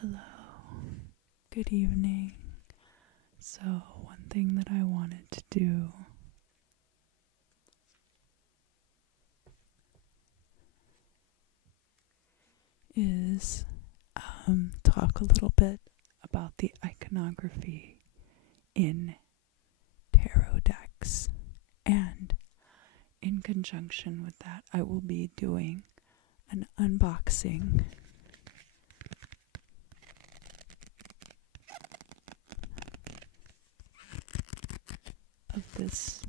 Hello, good evening. So, one thing that I wanted to do is talk a little bit about the iconography in tarot decks, and in conjunction with that, I will be doing an unboxing of this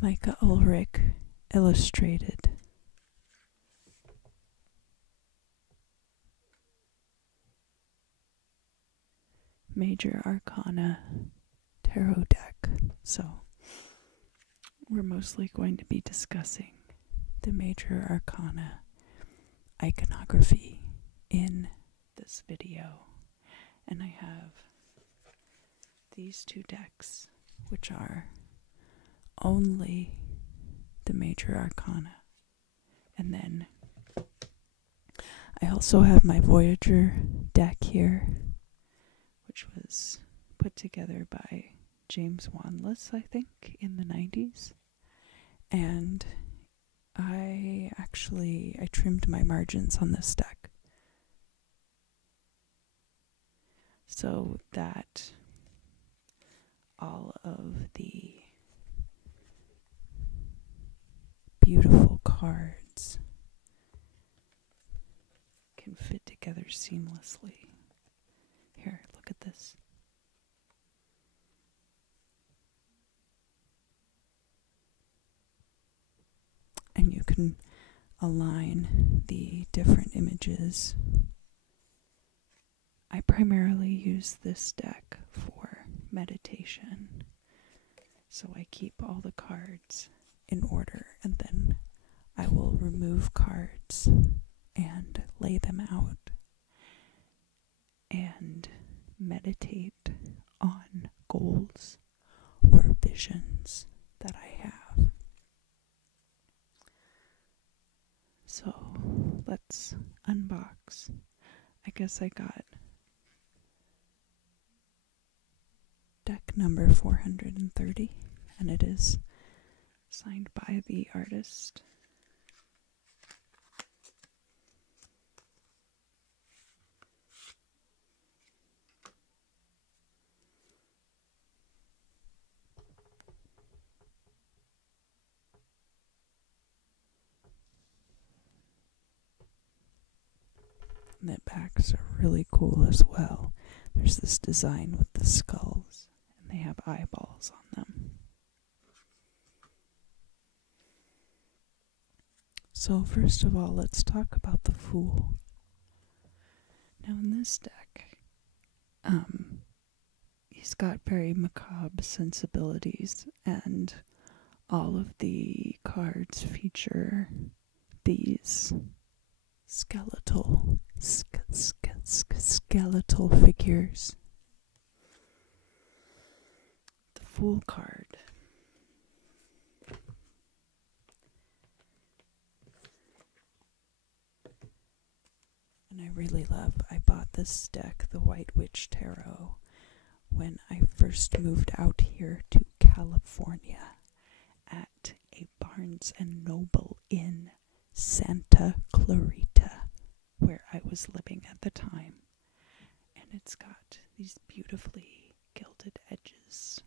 Micah Ulrich illustrated Major Arcana tarot deck. So we're mostly going to be discussing the Major Arcana iconography in this video. And I have these two decks, which are only the Major Arcana. And then I also have my Voyager deck here, which was put together by James Wanless, I think, in the 90s. And I trimmed my margins on this deck so that all of the beautiful cards can fit together seamlessly. Here, look at this. And you can align the different images. I primarily use this deck for meditation, so I keep all the cards in order, and then I will remove cards and lay them out and meditate on goals or visions that I have. So let's unbox. I guess I got deck number 430, and it is signed by the artist. And the backs are really cool as well. There's this design with the skulls, and they have eyeballs on them. So first of all, let's talk about the Fool. Now in this deck, he's got very macabre sensibilities, and all of the cards feature these skeletal figures. The Fool card and I bought this deck, the White Witch Tarot, when I first moved out here to California at a Barnes and Noble in Santa Clarita, where I was living at the time. And it's got these beautifully gilded edges.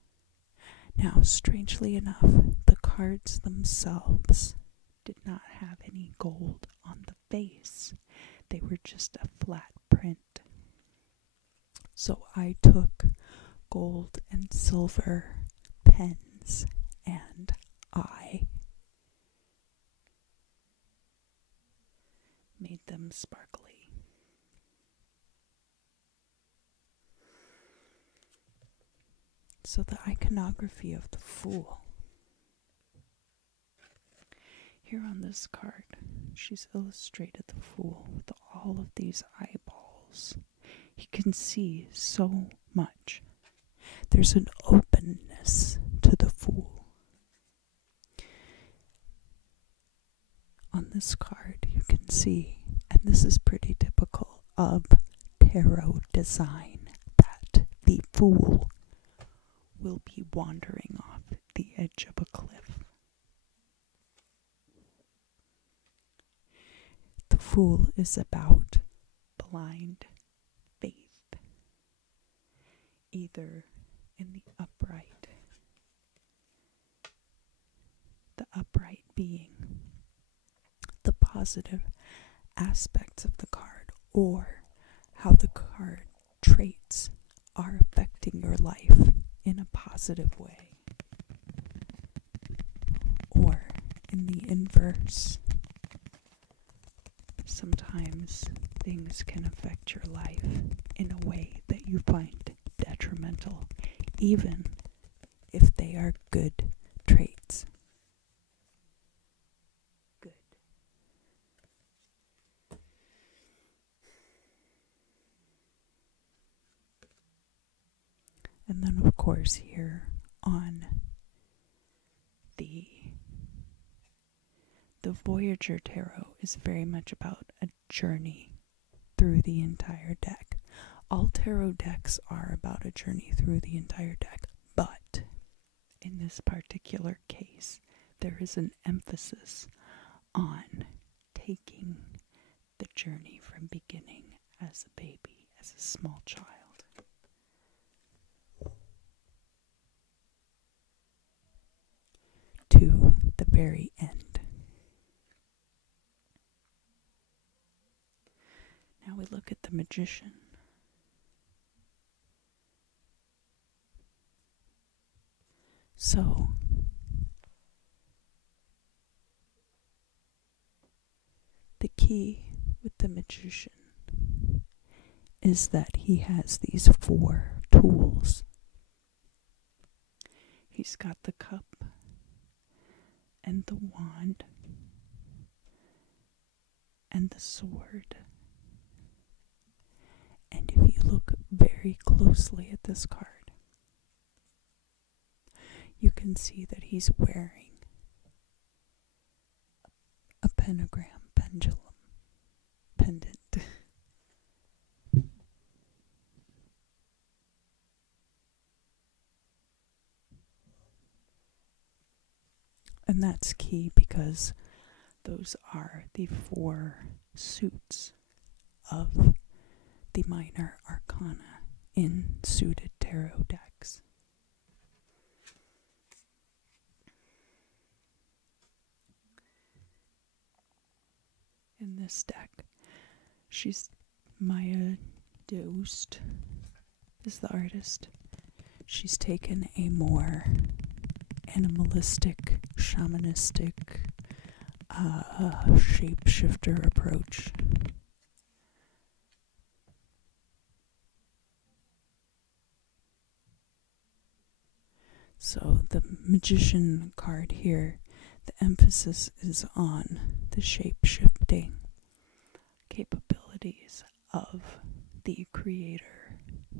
Now, strangely enough, the cards themselves did not have any gold on the face. They were just a flat print. So I took gold and silver pens and I made them sparkly. So the iconography of the Fool. Here on this card, she's illustrated the Fool with all of these eyeballs. He can see so much. There's an openness to the Fool. this card, you can see, and this is pretty typical of tarot design, that the Fool will be wandering off the edge of a cliff. The Fool is about blind faith, either in the upright being the positive aspects of the card, or how the card traits are affecting your life in a positive way, or in the inverse. Sometimes things can affect your life in a way that you find detrimental, even if they are good traits. Good. And then, of course, here on the Voyager Tarot is very much about a journey through the entire deck. All tarot decks are about a journey through the entire deck, but in this particular case, there is an emphasis on taking the journey from beginning as a baby, as a small child, to the very end. Now we look at the Magician. So, the key with the Magician is that he has these 4 tools. He's got the cup and the wand and the sword. And if you look very closely at this card, you can see that he's wearing a pentagram pendulum pendant. And that's key because those are the 4 suits of the minor arcana in suited tarot decks. In this deck, Maja is the artist. She's taken a more animalistic, shamanistic, shapeshifter approach. So the Magician card here, the emphasis is on the shape-shifting capabilities of the creator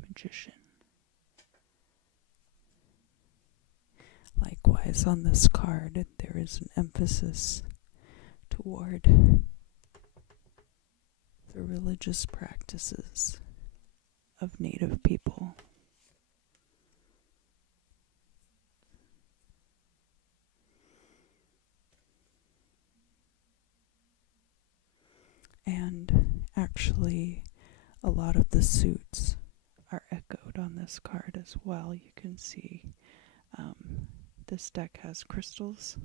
magician. Likewise, on this card, there is an emphasis toward the religious practices of Native people. And actually, a lot of the suits are echoed on this card as well. You can see this deck has crystals.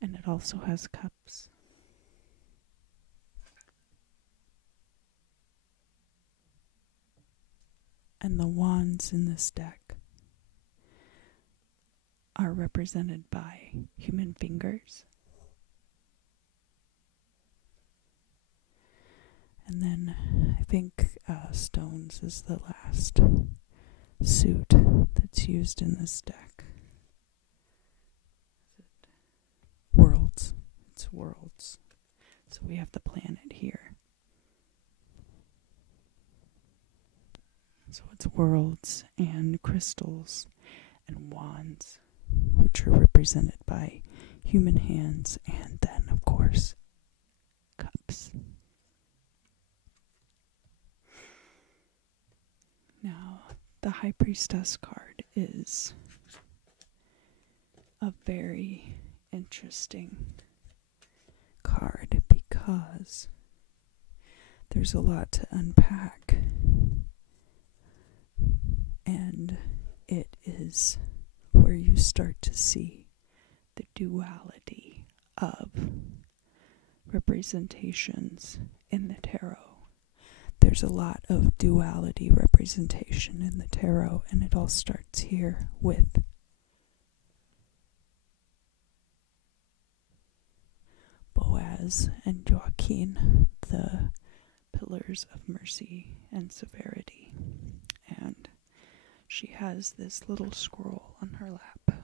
And it also has cups. And the wands in this deck are represented by human fingers. And then I think stones is the last suit that's used in this deck. Worlds. It's worlds. So we have the planet here. So it's worlds and crystals. and wands, which are represented by human hands, and then, of course, cups. Now, the High Priestess card is a very interesting card because there's a lot to unpack, and it is where you start to see the duality of representations in the tarot. There's a lot of duality representation in the tarot, and it all starts here with Boaz and Joaquin, the pillars of mercy and severity. And she has this little scroll on her lap,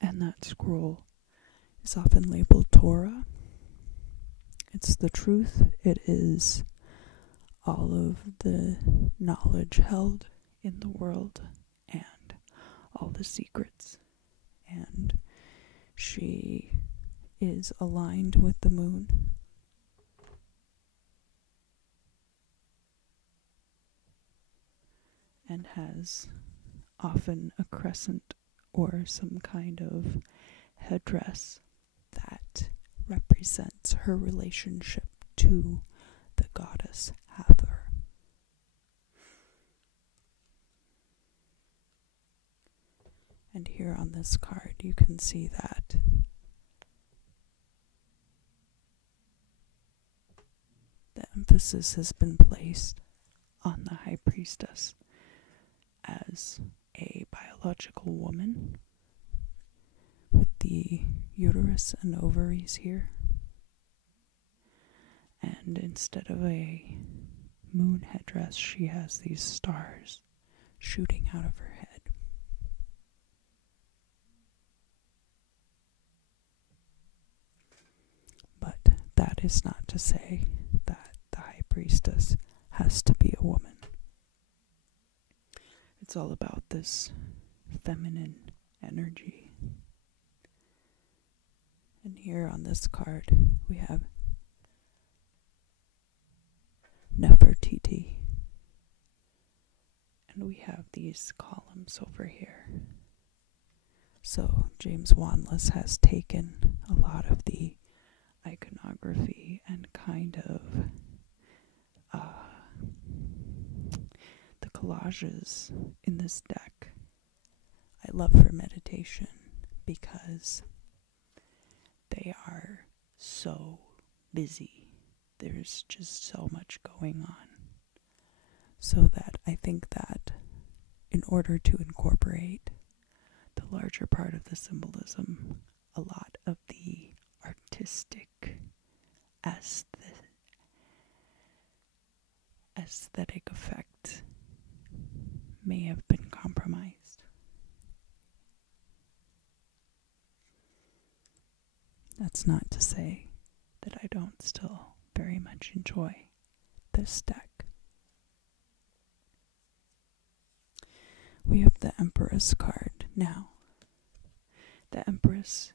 and that scroll is often labeled Torah. It's the truth. It is all of the knowledge held in the world and all the secrets. And she is aligned with the moon. And has often a crescent or some kind of headdress that represents her relationship to the goddess Hathor. And here on this card you can see that the emphasis has been placed on the High Priestess as a biological woman with the uterus and ovaries here. And instead of a moon headdress, she has these stars shooting out of her head. But that is not to say that the High Priestess has to be a woman. It's all about this feminine energy. And here on this card, we have Nefertiti. And we have these columns over here. So James Wanless has taken a lot of the iconography and kind of the collages in this deck. I love for meditation because they are so busy. There's just so much going on. So that I think that in order to incorporate the larger part of the symbolism, a lot of the artistic aesthetic effect may have been compromised. That's not to say that I don't still very much enjoy this deck. We have the Empress card now. The Empress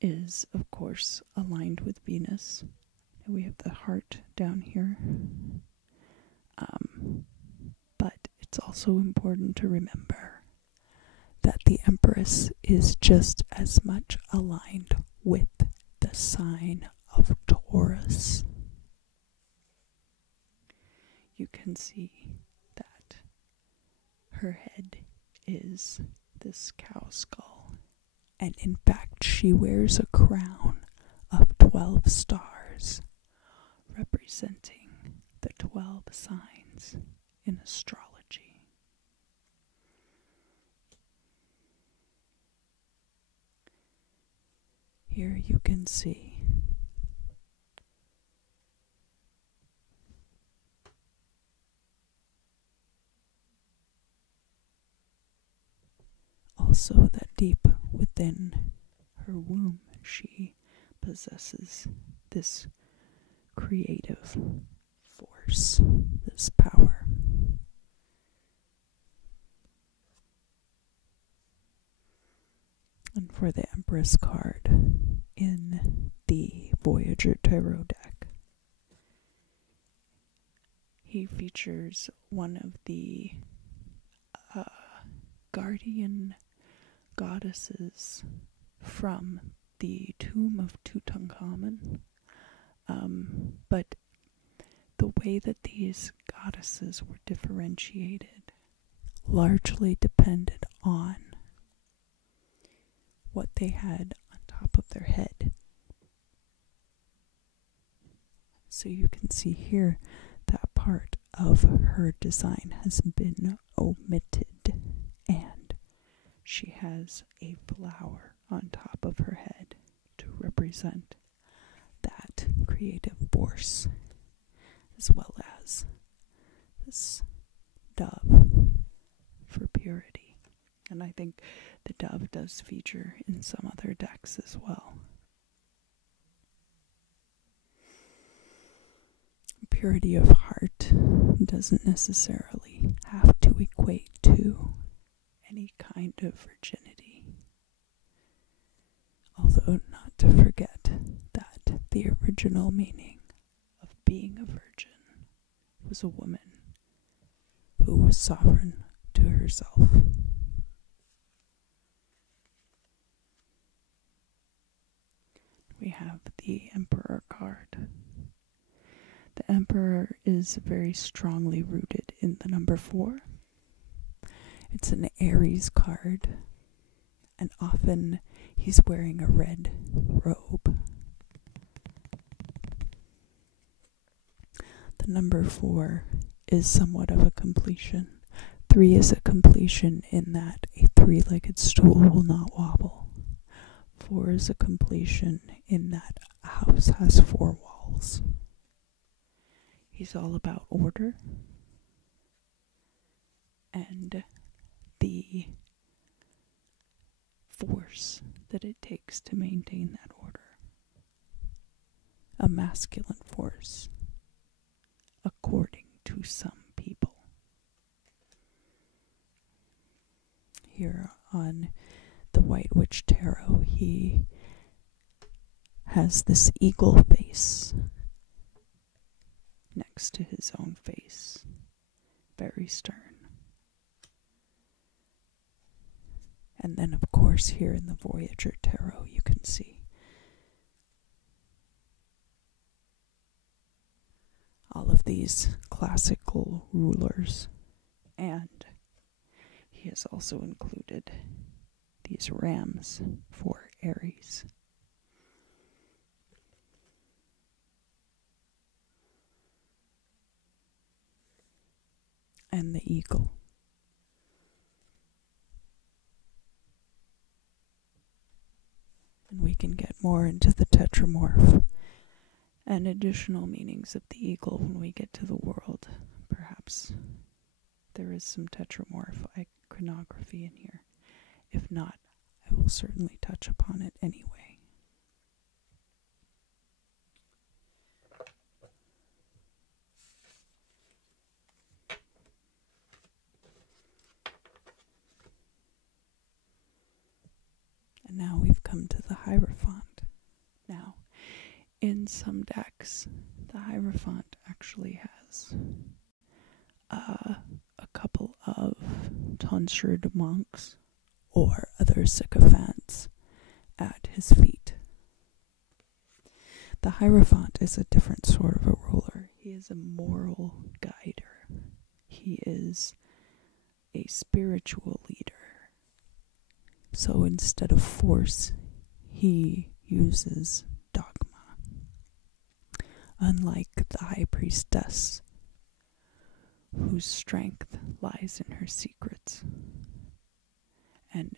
is, of course, aligned with Venus. We have the heart down here. But it's also important to remember that the Empress is just as much aligned with the sign of Taurus. You can see that her head is this cow skull, and in fact she wears a crown of 12 stars representing the 12 signs in astrology. Here you can see also that deep within her womb she possesses this creative force, this power. for the Empress card in the Voyager Tarot deck. He features one of the guardian goddesses from the tomb of Tutankhamun, but the way that these goddesses were differentiated largely depended on what they had on top of their head. So you can see here that part of her design has been omitted, and she has a flower on top of her head to represent that creative force, as well as this dove for purity. And I think the dove does feature in some other decks as well. Purity of heart doesn't necessarily have to equate to any kind of virginity. Although not to forget that the original meaning of being a virgin was a woman who was sovereign to herself. We have the Emperor card. The Emperor is very strongly rooted in the number 4. It's an Aries card, and often he's wearing a red robe. The number 4 is somewhat of a completion. 3 is a completion in that a 3-legged stool will not wobble. 4 is a completion in that a house has 4 walls. He's all about order and the force that it takes to maintain that order. A masculine force, according to some people. Here on the White Witch Tarot, he has this eagle face next to his own face, very stern. And then, of course, here in the Voyager Tarot, you can see all of these classical rulers, and he has also included these rams for Aries. And the eagle. And we can get more into the tetramorph and additional meanings of the eagle when we get to the world. Perhaps there is some tetramorph iconography in here. If not, I will certainly touch upon it anyway. And now we've come to the Hierophant. Now, in some decks, the Hierophant actually has a couple of tonsured monks or other sycophants at his feet. The Hierophant is a different sort of a ruler. He is a moral guider. He is a spiritual leader. So instead of force, he uses dogma. Unlike the High Priestess, whose strength lies in her secrets, and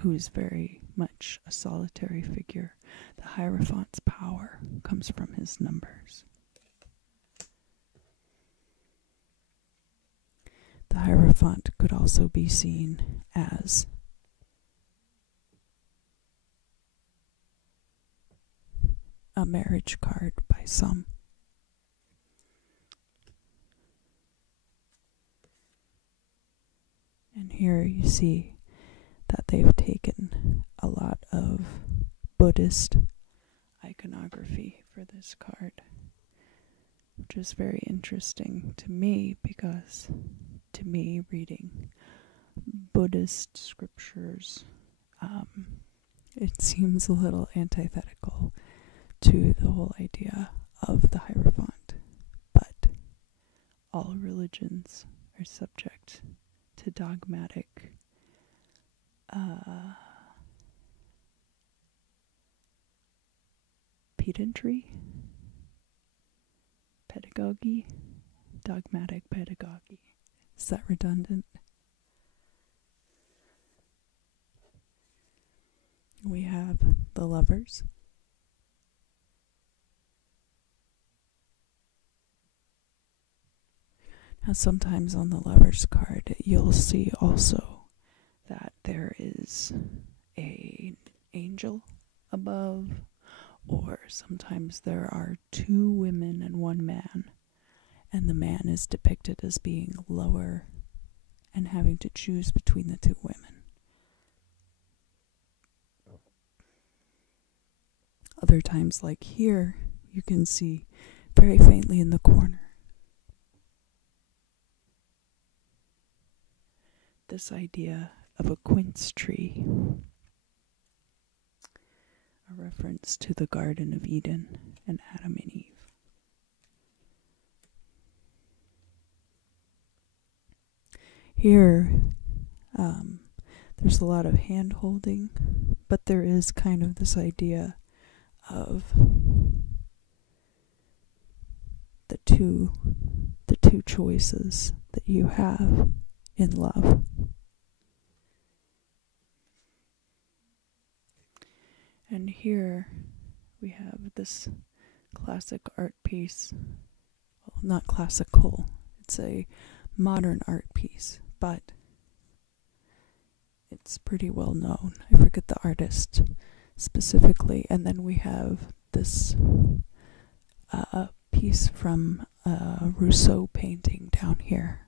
who is very much a solitary figure, the Hierophant's power comes from his numbers. The Hierophant could also be seen as a marriage card by some. And here you see that they've taken a lot of Buddhist iconography for this card, which is very interesting to me because, to me, reading Buddhist scriptures, it seems a little antithetical to the whole idea of the Hierophant. But all religions are subject to dogmatic pedantry, pedagogy, dogmatic pedagogy. Is that redundant? We have the Lovers. Now sometimes on the Lovers card you'll see also that there is an angel above, or sometimes there are two women and one man, and the man is depicted as being lower and having to choose between the two women. Other times, like here, you can see very faintly in the corner this idea of a quince tree, a reference to the Garden of Eden and Adam and Eve. Here, there's a lot of hand holding, but there is kind of this idea of the two choices that you have in love. And here we have this classic art piece. Well, not classical, it's a modern art piece, but it's pretty well known. I forget the artist specifically. And then we have this piece from a Rousseau painting down here,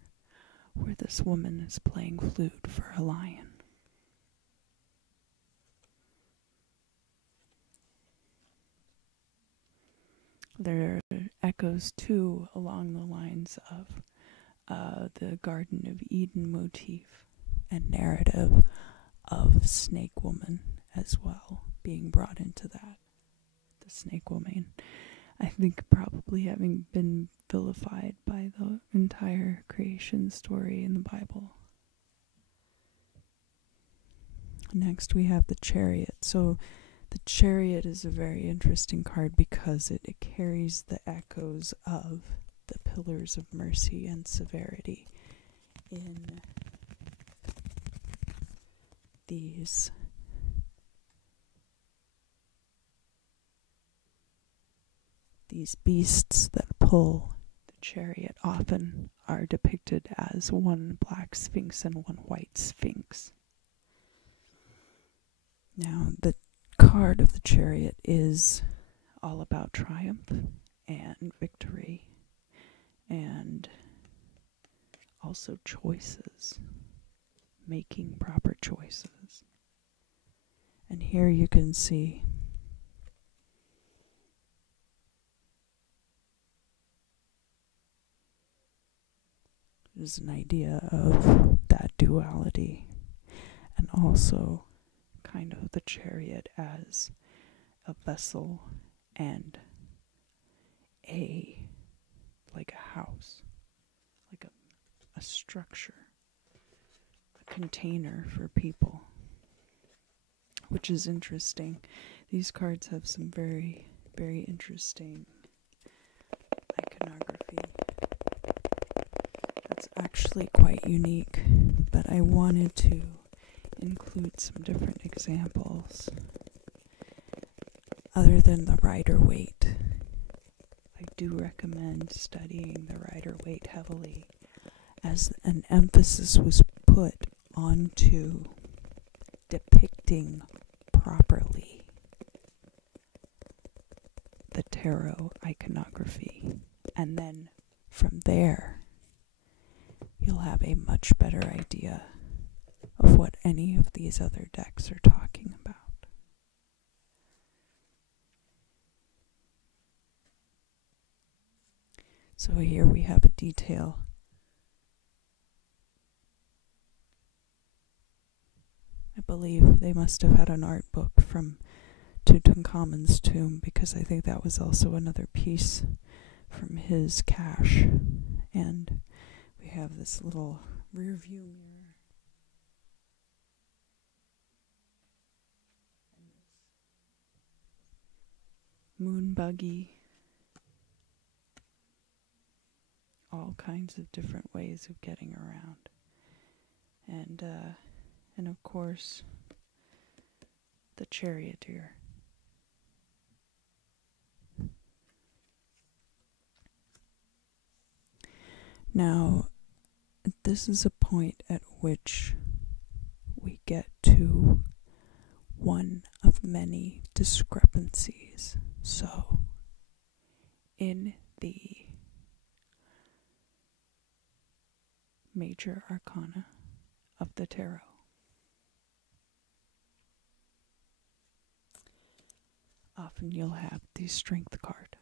where this woman is playing flute for a lion. There are echoes too along the lines of the Garden of Eden motif and narrative of Snake Woman as well, being brought into that. The Snake Woman, I think, probably having been vilified by the entire creation story in the Bible. Next we have the Chariot. So the Chariot is a very interesting card because it carries the echoes of the pillars of mercy and severity in these beasts that pull the chariot. Often are depicted as one black sphinx and one white sphinx. Now, the card of the Chariot is all about triumph and victory, and also choices, making proper choices. And here you can see there's an idea of that duality, and also kind of the chariot as a vessel and like a house, like a structure, a container for people, which is interesting. These cards have some very, very interesting iconography that's actually quite unique, but I wanted to include some different examples other than the Rider-Waite. I do recommend studying the Rider-Waite heavily, as an emphasis was put onto depicting properly the tarot iconography, and then from there you'll have a much better idea of what any of these other decks are talking about. So here we have a detail. I believe they must have had an art book from Tutankhamun's tomb, because I think that was also another piece from his cache. And we have this little rear view mirror. Moon buggy. All kinds of different ways of getting around. And of course, the charioteer. Now, this is a point at which we get to one of many discrepancies. So, in the major arcana of the tarot, often you'll have the strength card.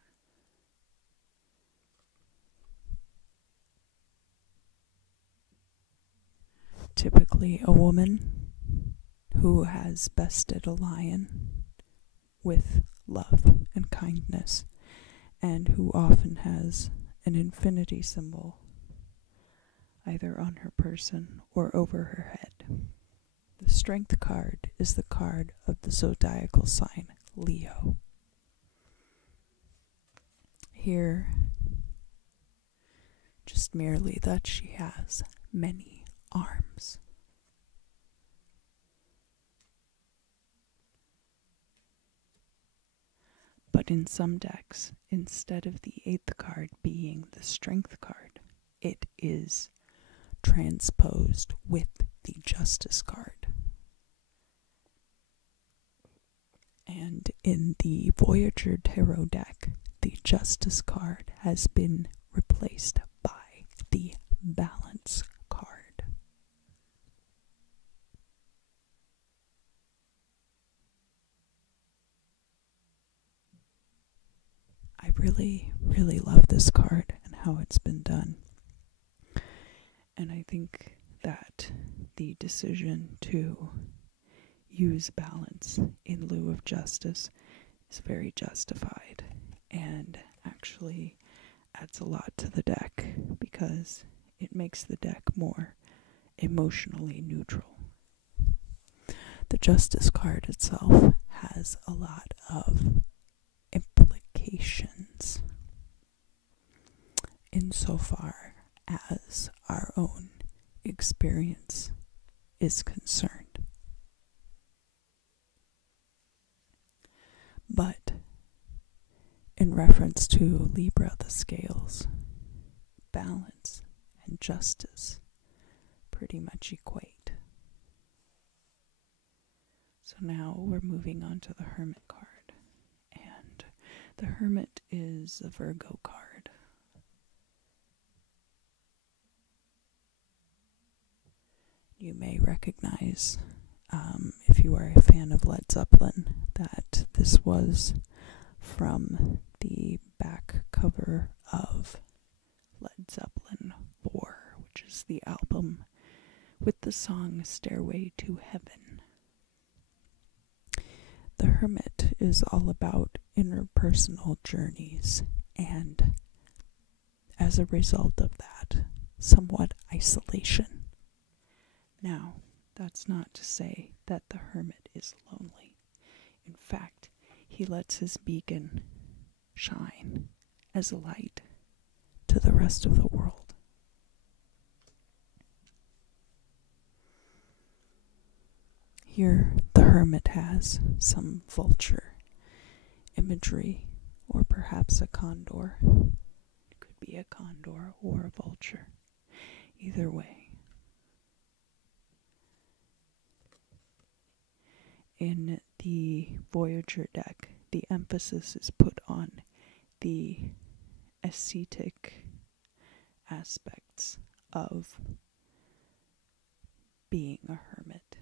Typically a woman who has bested a lion with love and kindness, and who often has an infinity symbol either on her person or over her head. The strength card is the card of the zodiacal sign Leo. Here, just merely that she has many arms. But in some decks, instead of the 8th card being the strength card, it is transposed with the justice card. And in the Voyager Tarot deck, the justice card has been replaced by the balance card. I really, really love this card and how it's been done. And I think that the decision to use balance in lieu of justice is very justified, and actually adds a lot to the deck because it makes the deck more emotionally neutral. The justice card itself has a lot of implications insofar as our own experience is concerned. But in reference to Libra, the scales, balance and justice pretty much equate. So now we're moving on to the Hermit card. And the Hermit is a Virgo card. You may recognize, if you are a fan of Led Zeppelin, that this was from the back cover of Led Zeppelin 4, which is the album with the song Stairway to Heaven. The Hermit is all about interpersonal journeys, and as a result of that, somewhat isolation. Now, that's not to say that the Hermit is lonely. In fact, he lets his beacon shine as a light to the rest of the world. Here, the Hermit has some vulture imagery, or perhaps a condor. It could be a condor or a vulture. Either way. In the Voyager deck, the emphasis is put on the ascetic aspects of being a hermit.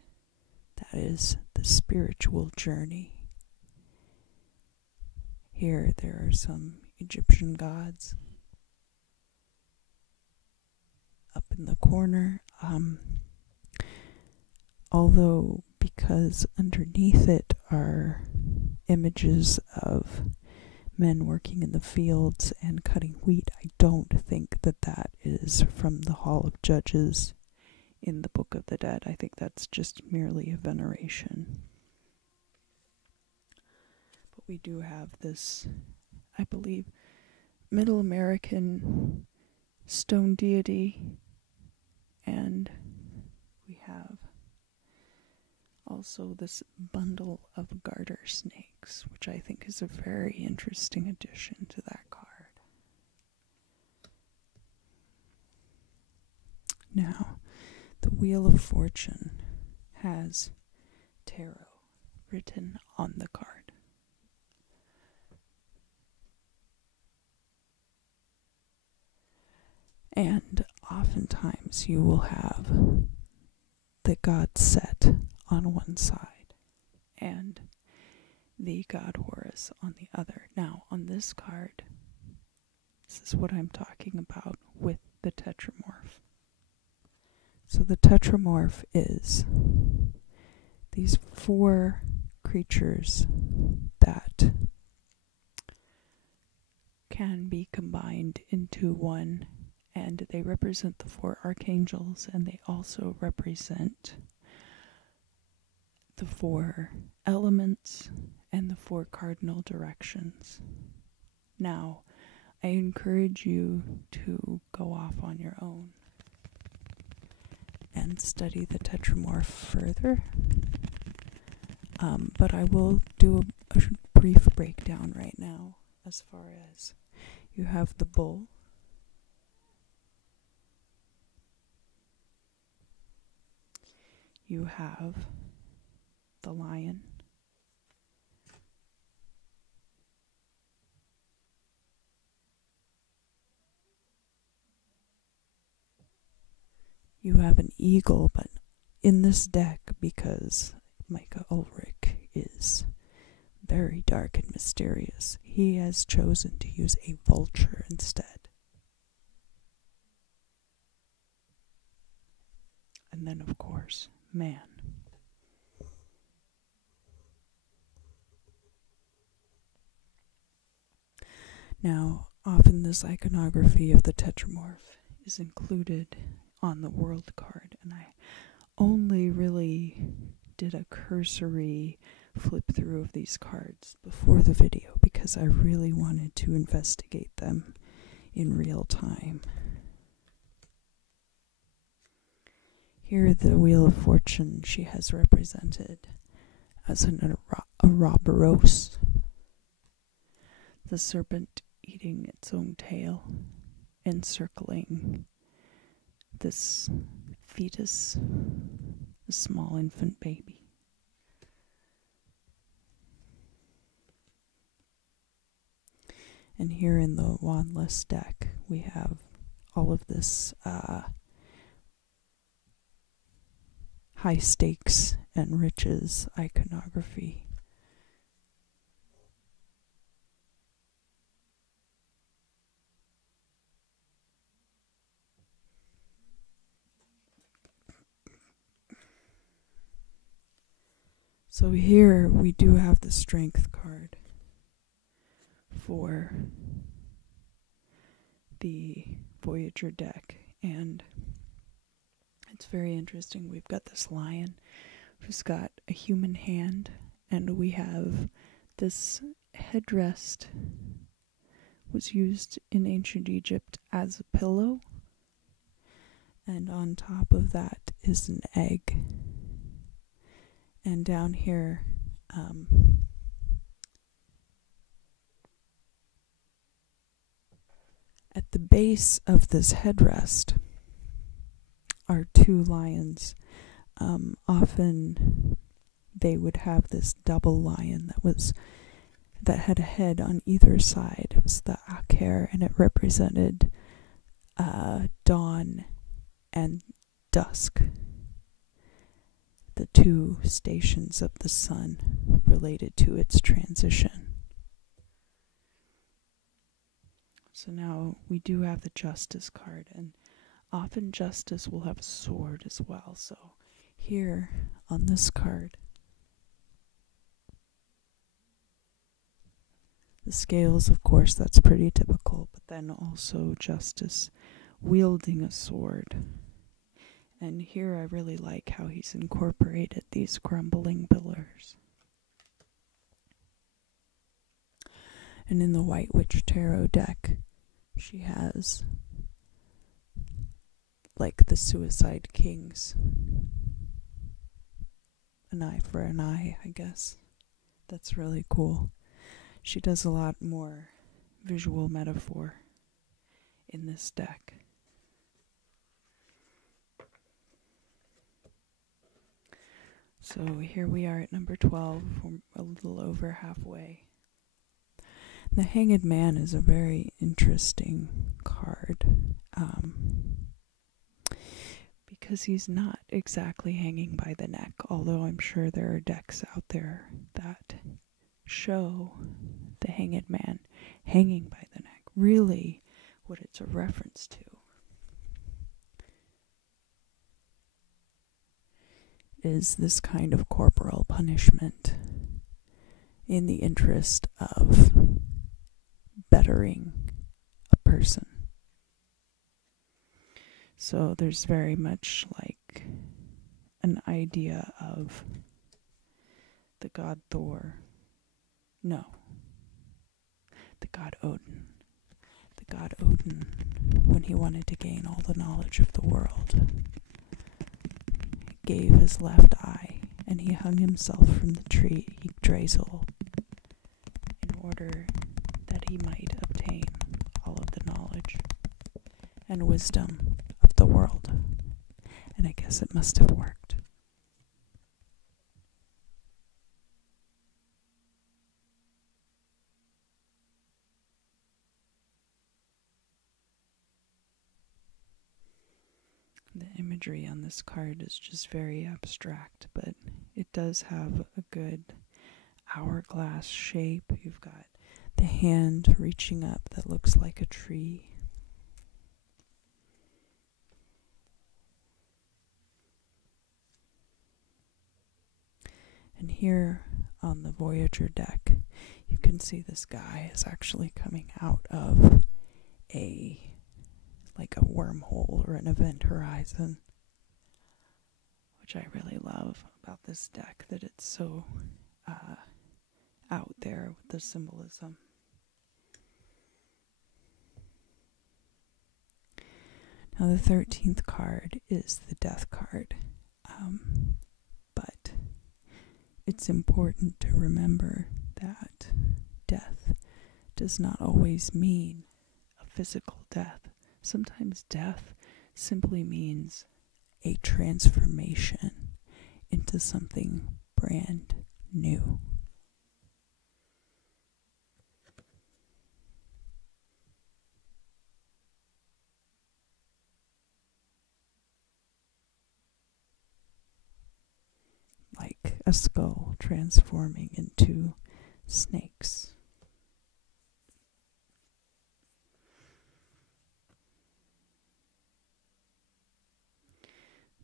That is the spiritual journey. Here there are some Egyptian gods corner. Although, because underneath it are images of men working in the fields and cutting wheat, I don't think that that is from the Hall of Judges in the Book of the Dead. I think that's just merely a veneration. But we do have this, I believe, Middle American stone deity, and we have also this bundle of garter snakes, which I think is a very interesting addition to that card. Now, the Wheel of Fortune has tarot written on the card. And oftentimes you will have the god Set on one side and the god Horus on the other. Now, on this card, this is what I'm talking about with the tetramorph. So the tetramorph is these 4 creatures that can be combined into one, and they represent the 4 archangels, and they also represent the 4 elements and the 4 cardinal directions. Now, I encourage you to go off on your own and study the tetramorph further, but I will do a brief breakdown right now. As far as you have the bull, you have the lion, you have an eagle, but in this deck, because Micah Ulrich is very dark and mysterious, he has chosen to use a vulture instead. And then, of course, man. Now, often this iconography of the tetramorph is included on the world card, and I only really did a cursory flip through of these cards before the video because I really wanted to investigate them in real time. Here, the Wheel of Fortune, she has represented as an Ouroboros, the serpent eating its own tail, encircling this fetus, a small infant baby. And here in the wandless deck, we have all of this high stakes and riches iconography. So here we do have the strength card for the Voyager deck, and it's very interesting. We've got this lion who's got a human hand, and we have this headrest was used in ancient Egypt as a pillow, and on top of that is an egg. And down here, at the base of this headrest are 2 lions. Often they would have this double lion that had a head on either side. It was the Aker, and it represented dawn and dusk, the 2 stations of the sun related to its transition. So now we do have the Justice card, and Often Justice will have a sword as well. So here on this card, the scales, of course, that's pretty typical, but then also Justice wielding a sword. And here I really like how he's incorporated these crumbling pillars. And in the White Witch Tarot deck, she has like the Suicide Kings. An eye for an eye, I guess. That's really cool. She does a lot more visual metaphor in this deck. So here we are at number 12. We're a little over halfway. The Hanged Man is a very interesting card. Because he's not exactly hanging by the neck, although I'm sure there are decks out there that show the Hanged Man hanging by the neck. Really, what it's a reference to is this kind of corporal punishment in the interest of bettering a person. So there's very much like an idea of the god Thor. No. The god Odin. The god Odin, when he wanted to gain all the knowledge of the world, gave his left eye and he hung himself from the tree Yggdrasil in order that he might obtain all of the knowledge and wisdom of the world. And I guess it must have worked. The imagery on this card is just very abstract, but it does have a good hourglass shape. You've got the hand reaching up that looks like a tree. And here on the Voyager deck, you can see this guy is actually coming out of like a wormhole or an event horizon, which I really love about this deck, that it's so out there with the symbolism. Now the 13th card is the Death card, but it's important to remember that death does not always mean a physical death. Sometimes death simply means a transformation into something brand new. Like a skull transforming into snakes.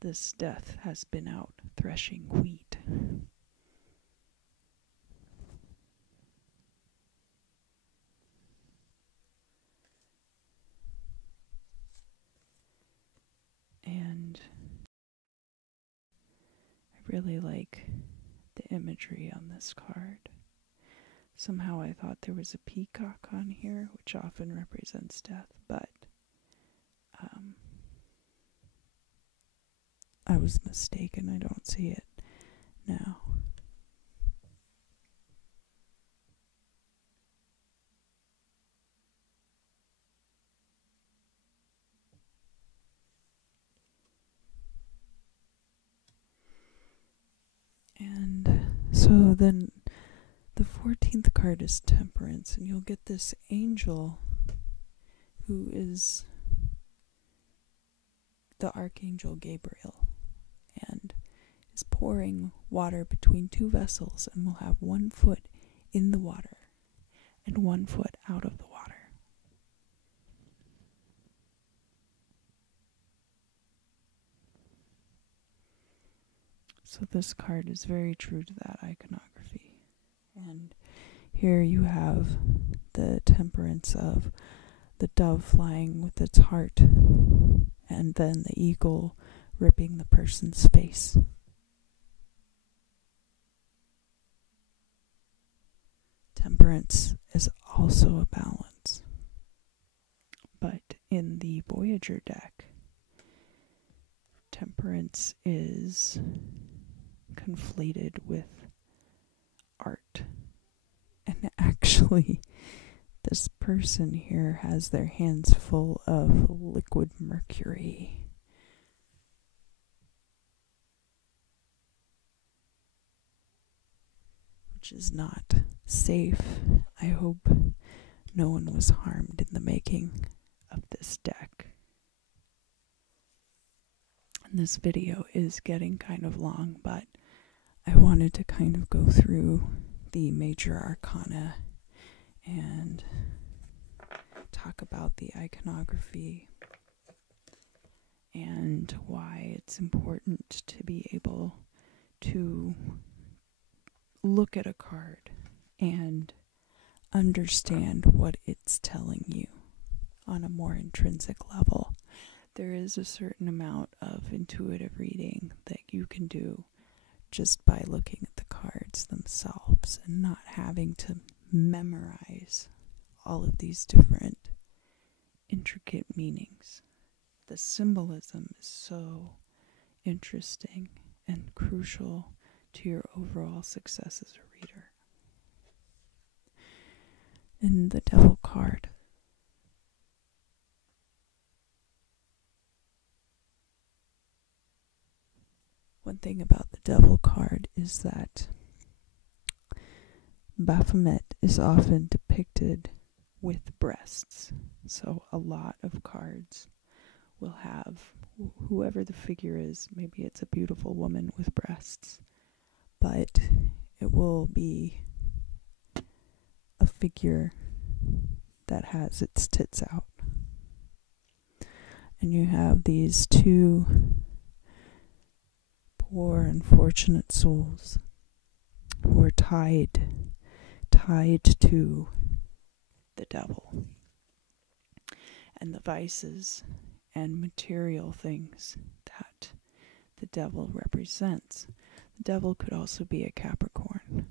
This death has been out threshing wheat. And I really like the imagery on this card. Somehow I thought there was a peacock on here, which often represents death, but I was mistaken. I don't see it now. And so then the 14th card is Temperance, and you'll get this angel who is the Archangel Gabriel and is pouring water between two vessels and will have one foot in the water and one foot out of the water. So this card is very true to that iconography. And here you have the Temperance of the dove flying with its heart, and then the eagle ripping the person's face. Temperance is also a balance. But in the Voyager deck, Temperance is conflated with art. And actually, this person here has their hands full of liquid mercury. Which is not safe. I hope no one was harmed in the making of this deck. And this video is getting kind of long, but I wanted to kind of go through the major arcana and talk about the iconography and why it's important to be able to look at a card and understand what it's telling you on a more intrinsic level. There is a certain amount of intuitive reading that you can do just by looking at the cards themselves and not having to memorize all of these different intricate meanings. The symbolism is so interesting and crucial to your overall success as a reader. And the Devil card. One thing about the Devil card is that Baphomet is often depicted with breasts. So a lot of cards will have whoever the figure is, maybe it's a beautiful woman with breasts, but it will be a figure that has its tits out. And you have these two poor, unfortunate souls who are tied to the devil and the vices and material things that the devil represents. The devil could also be a Capricorn.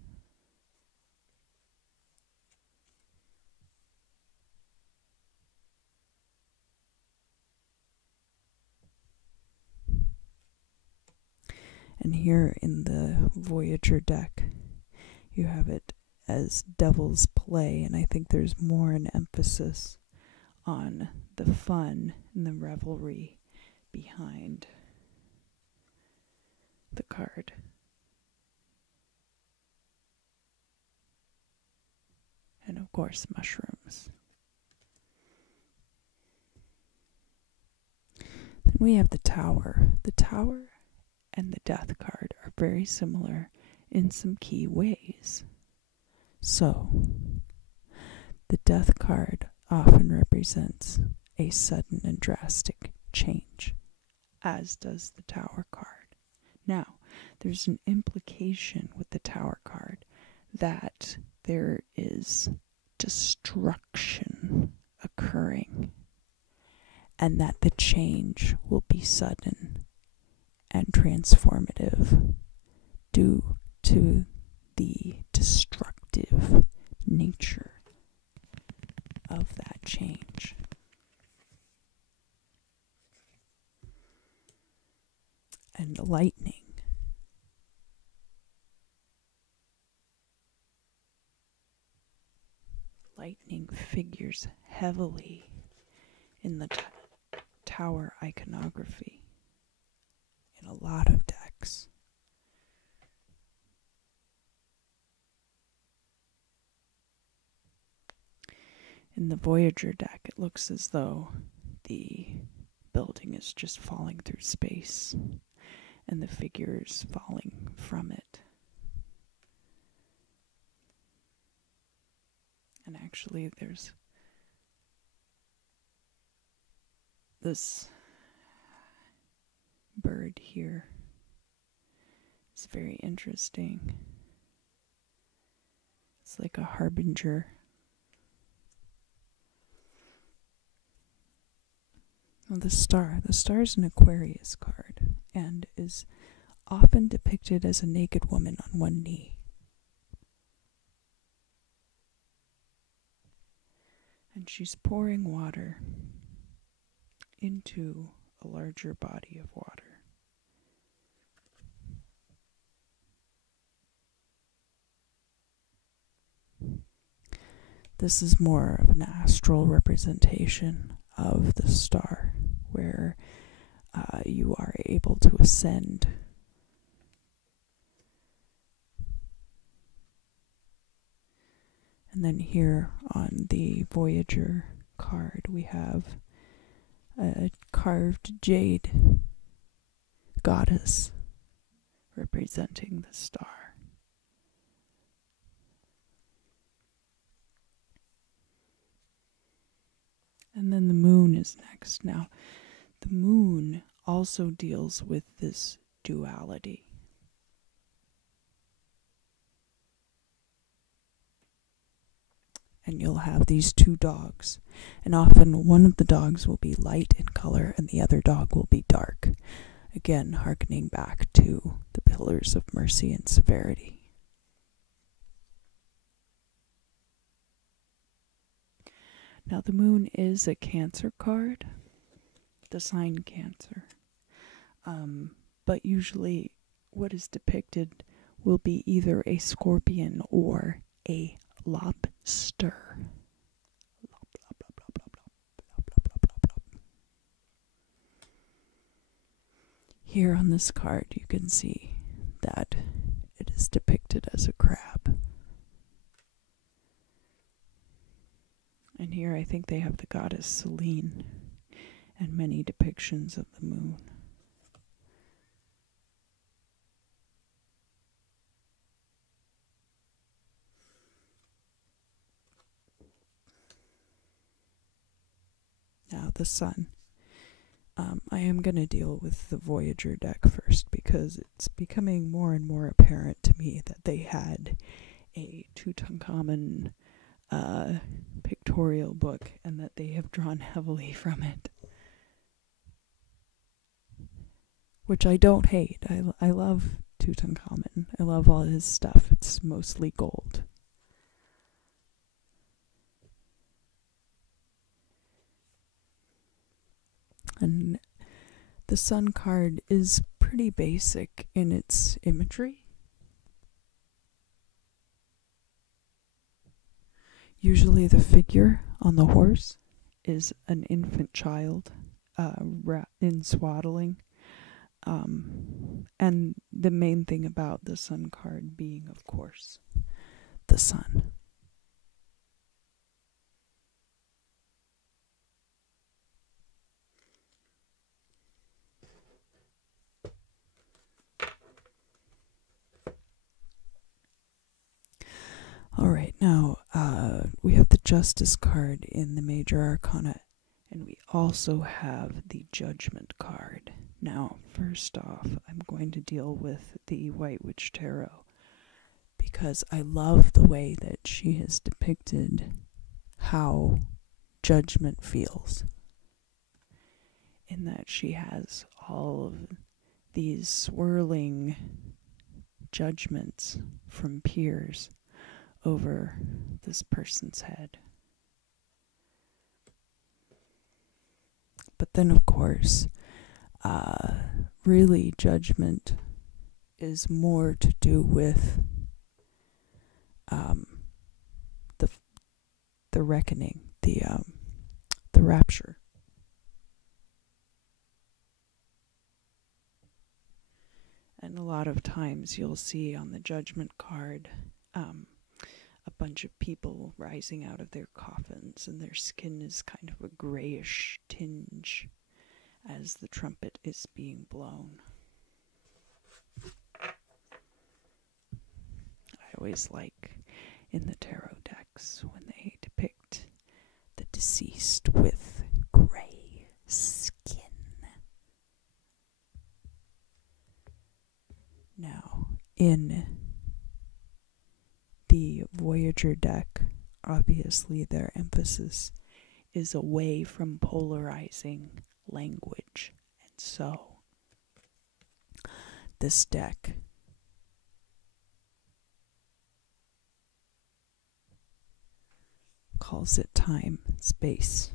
And here in the Voyager deck, you have it as Devil's Play, and I think there's more an emphasis on the fun and the revelry behind the card. And of course, mushrooms. Then we have the Tower. The Tower and the Death card are very similar in some key ways. So, the Death card often represents a sudden and drastic change, as does the Tower card. Now, there's an implication with the Tower card that there is destruction occurring, and that the change will be sudden and transformative due to the destructive nature of that change. And lightning. Lightning figures heavily in the Tower iconography in a lot of decks. In the Voyager deck, it looks as though the building is just falling through space and the figures falling from it. And actually, there's this bird here It's very interesting. It's like a harbinger. Well, the star. The star is an Aquarius card and is often depicted as a naked woman on one knee. And she's pouring water into a larger body of water. This is more of an astral representation of the star, where you are able to ascend. And then here on the Voyager card, we have a carved jade goddess representing the star. And then the moon is next. Now, the moon also deals with this duality. And you'll have these two dogs. And often one of the dogs will be light in color and the other dog will be dark. Again, hearkening back to the pillars of mercy and severity. Now, the moon is a Cancer card, the sign Cancer. But usually what is depicted will be either a scorpion or a lobster. Here on this card you can see that it is depicted as a crab. And here I think they have the goddess Selene and many depictions of the moon. Now the sun. I am going to deal with the Voyager deck first because it's becoming more and more apparent to me that they had a Tutankhamun pictorial book and that they have drawn heavily from it. Which I don't hate. I love Tutankhamun. I love all his stuff. It's mostly gold. And the sun card is pretty basic in its imagery. Usually the figure on the horse is an infant child in swaddling. And the main thing about the sun card being, of course, the sun. Alright, now we have the Justice card in the Major Arcana, and we also have the Judgment card. Now, first off, I'm going to deal with the White Witch Tarot, because I love the way that she has depicted how judgment feels, in that she has all of these swirling judgments from peers over this person's head. But then, of course, really judgment is more to do with the reckoning, the rapture. And a lot of times you'll see on the Judgment card a bunch of people rising out of their coffins, and their skin is kind of a grayish tinge as the trumpet is being blown. I always like in the tarot decks when they depict the deceased with gray skin. Now, in the Voyager deck, obviously their emphasis is away from polarizing language. And so this deck calls it time, space.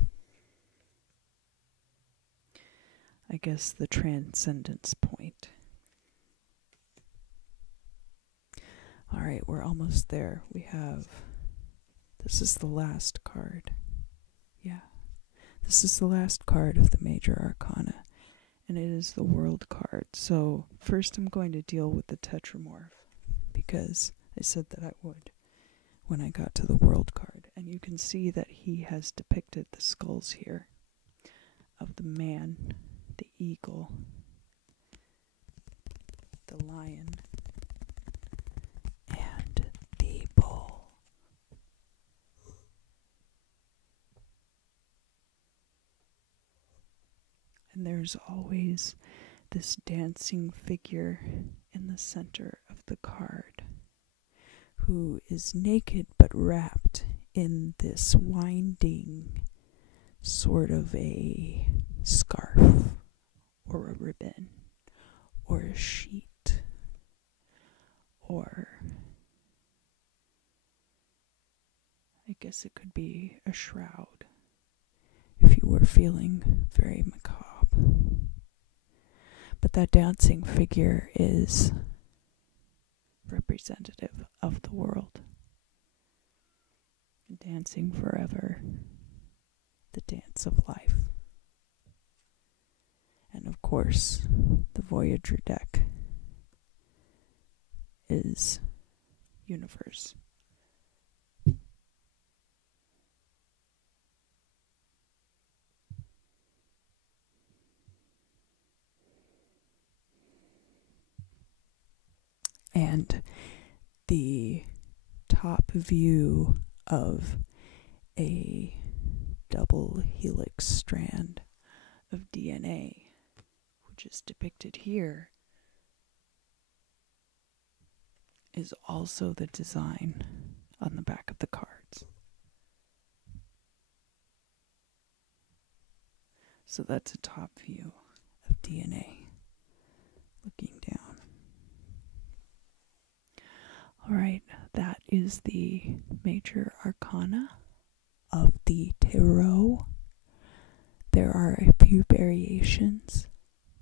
I guess the transcendence point. Alright, we're almost there. This is the last card. Yeah. This is the last card of the Major Arcana, and it is the World card. So first I'm going to deal with the Tetramorph, because I said that I would when I got to the World card. And you can see that he has depicted the skulls here of the man, the eagle, the lion, and the bull. And there's always this dancing figure in the center of the card, who is naked but wrapped in this winding sort of a scarf or a ribbon or a sheet or I guess it could be a shroud if you were feeling very macabre. But that dancing figure is representative of the world. Dancing forever, the dance of life. And of course, the Voyager deck is universe. And the top view of a double helix strand of DNA, which is depicted here, is also the design on the back of the cards. So that's a top view of DNA looking down. Alright, that is the Major Arcana of the Tarot. There are a few variations,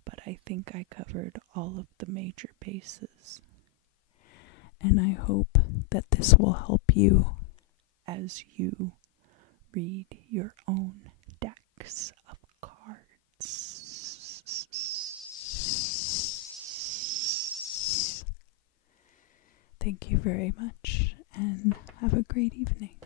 but I think I covered all of the major bases. And I hope that this will help you as you read your own decks of cards. Thank you very much, and have a great evening.